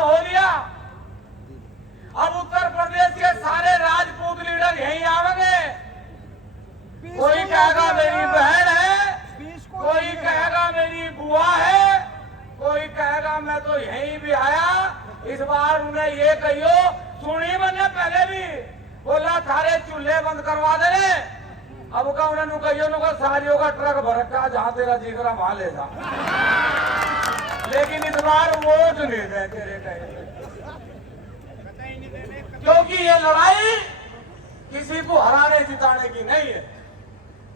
चुनाव हो लिया, अब उत्तर प्रदेश के सारे राजपूत लीडर यहीं आवेंगे। कोई कहेगा मेरी बहन है, कोई कहेगा मेरी बुआ है, कोई कहेगा मैं तो यहीं भी आया। इस बार उन्हें ये कहियो, सुनी मैंने पहले भी बोला थारे चूल्हे बंद करवा देने, अब का उन्हें कहियो नुका सारियों का ट्रक भर का जहां तेरा जिगरा वहां ले जा। लेकिन इस बार वोट नहीं दे तेरे कहे, क्योंकि ये लड़ाई किसी को हराने जिताने की नहीं है,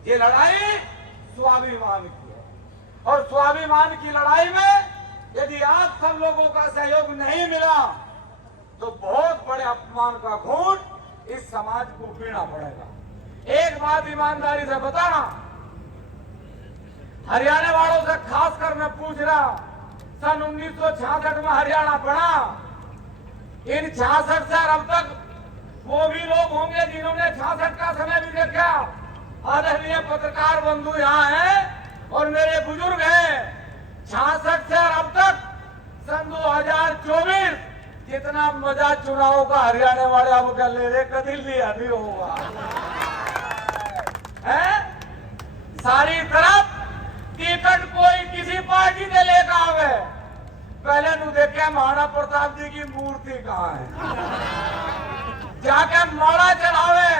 ये लड़ाई स्वाभिमान की है। और स्वाभिमान की लड़ाई में यदि आप सब लोगों का सहयोग नहीं मिला तो बहुत बड़े अपमान का घूंट इस समाज को पीना पड़ेगा। एक बात ईमानदारी से बताना, हरियाणा वालों से खासकर मैं पूछ रहा, सन 1966 में हरियाणा बना, इन 66 से अब तक वो भी लोग होंगे जिन्होंने 66 का समय भी देखा। आदरणीय पत्रकार बंधु यहाँ हैं और मेरे बुजुर्ग हैं। 66 से अब तक सन 2024 जितना मजा चुनाव का हरियाणा वाले अब कर ले रहे कभी लिया नहीं होगा है। सारी तरफ टिकट कोई किसी पार्टी ने लेकर आवे, पहले नु देखे महाराणा प्रताप जी की मूर्ति कहाँ है, जाके माला चढ़ावे।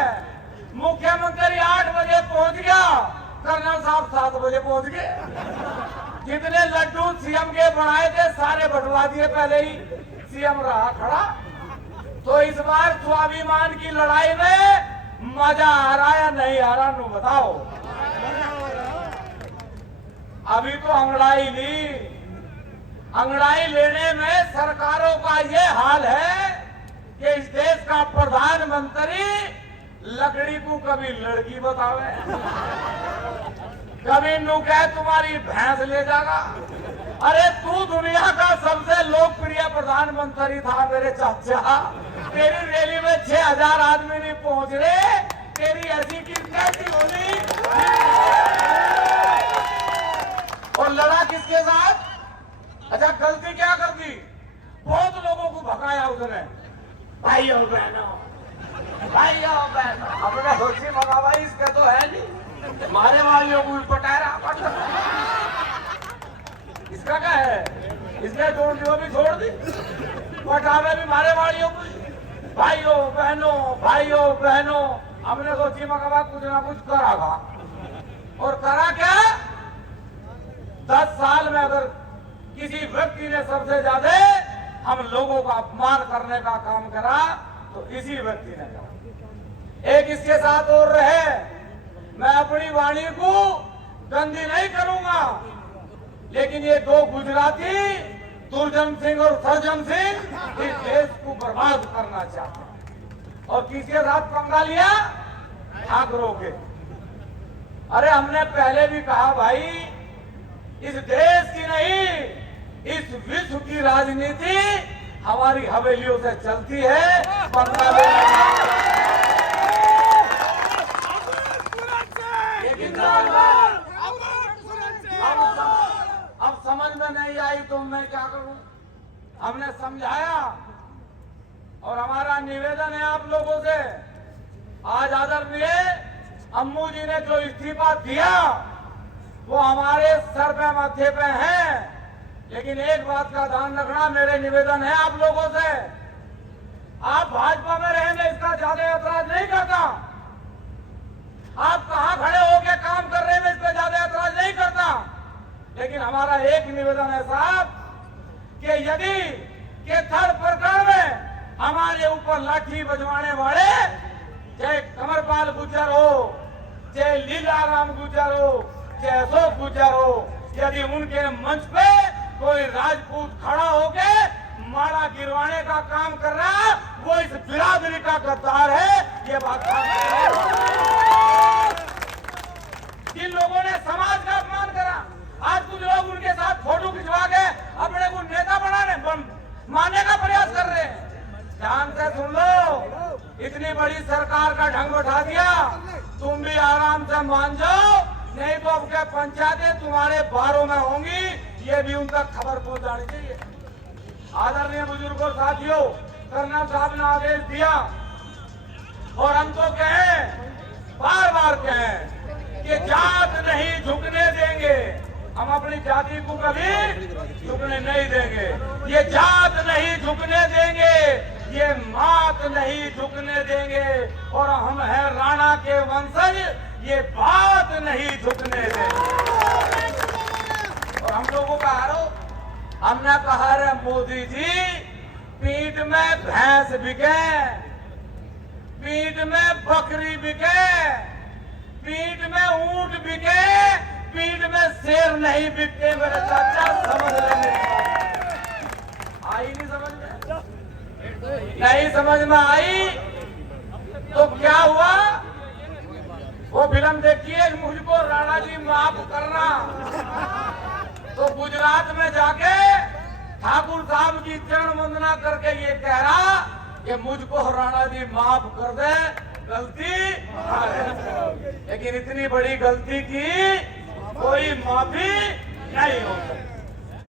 मुख्यमंत्री 8 बजे पहुंच गया, कर्नल साहब 7 बजे पहुंच गए। जितने लड्डू सीएम के बनाए थे सारे बंटवा दिए, पहले ही सीएम रहा खड़ा। तो इस बार स्वाभिमान की लड़ाई में मजा आ रहा या नहीं आ रहा नु बताओ। अभी तो अंगड़ाई ली, अंगड़ाई लेने में सरकारों का ये हाल है कि इस देश का प्रधानमंत्री लकड़ी को कभी लड़की बतावे, कभी नु कहे तुम्हारी भैंस ले जाएगा। अरे तू दुनिया का सबसे लोकप्रिय प्रधानमंत्री था मेरे चाचा, तेरी रैली में 6000 आदमी नहीं पहुंच रहे, तेरी ऐसी की कैसी होनी। और लड़ा किसके साथ? अच्छा गलती क्या कर दी, बहुत लोगों को भगाया उसने, भाइयों बहनों भाइयों बहनों। अपने सोची मगा भाई इसका तो है नहीं, मारे वालियों को पटाया इसका क्या है, इसने जोड़ दी वो भी छोड़ दी, पटावे भी मारे वालियों को। भाइयों बहनों हमने सोची मगा कुछ ना कुछ करागा, और करा क्या? 10 साल में अगर किसी व्यक्ति ने सबसे ज्यादा हम लोगों का अपमान करने का काम करा तो इसी व्यक्ति ने करा। एक इसके साथ और रहे, मैं अपनी वाणी को गंदी नहीं करूंगा, लेकिन ये 2 गुजराती दुर्जन सिंह और सर्जन सिंह इस देश को बर्बाद करना चाहते हैं। और किसके साथ पंगा लिया? ठाकरों के। अरे हमने पहले भी कहा भाई, इस देश की नहीं इस विश्व की राजनीति हमारी हवेलियों से चलती है। लेकिन अब समझ में नहीं आई तो मैं क्या करूं? हमने समझाया और हमारा निवेदन है आप लोगों से, आज आदरणीय अम्मू जी ने जो इस्तीफा दिया वो हमारे सर पे माथे पे है, लेकिन एक बात का ध्यान रखना, मेरे निवेदन है आप लोगों से, आप भाजपा में रहेंगे इसका ज्यादा ऐतराज नहीं करता, आप कहां खड़े होकर काम कर रहे हैं इस पर ज्यादा ऐतराज नहीं करता, लेकिन हमारा एक निवेदन है साहब कि यदि के थर्ड प्रकरण में हमारे ऊपर लाठी बजवाने वाले चाहे कमरपाल गुर्जर हो, चाहे लीलाराम गुर्जर हो, चाहे अशोक गुर्जर हो, यदि उनके मंच पे कोई राजपूत खड़ा होके माड़ा गिरवाने का काम कर रहा है, वो इस बिरादरी का गद्दार है। ये बात जिन लोगों ने समाज का अपमान करा, आज कुछ लोग उनके साथ फोटो खिंचवा के अपने को नेता बनाने मानने का प्रयास कर रहे हैं। ध्यान से सुन लो, इतनी बड़ी सरकार का ढंग उठा दिया, तुम भी आराम से मान जाओ, नहीं तो अब क्या पंचायतें तुम्हारे बारों में होंगी, ये भी उन तक खबर पहुंचानी चाहिए। आदरणीय बुजुर्गों साथियों, कर्नल साहब ने आदेश दिया और हम तो कहें, बार बार कहें कि जात नहीं झुकने देंगे, हम अपनी जाति को कभी झुकने नहीं देंगे। ये जात नहीं झुकने देंगे, ये मात नहीं झुकने देंगे, और हम हैं राणा के वंशज, ये बात नहीं झुकने देंगे। और हम लोगों का आरोप, हमने कहा रे मोदी जी, पीठ में भैंस बिके, पीठ में बकरी बिके, पीठ में ऊंट बिके, पीठ में शेर नहीं बिकते मेरे चाचा, समझ लेंगे। आई नहीं समझ में? नहीं समझ में आई तो क्या हुआ? वो फिल्म देखिए, मुझको राणा जी माफ करना। तो गुजरात में जाके ठाकुर साहब की चरण वंदना करके ये कह रहा कि मुझको राणा जी माफ कर दे, गलती है। लेकिन इतनी बड़ी गलती की कोई माफी नहीं हो सकती।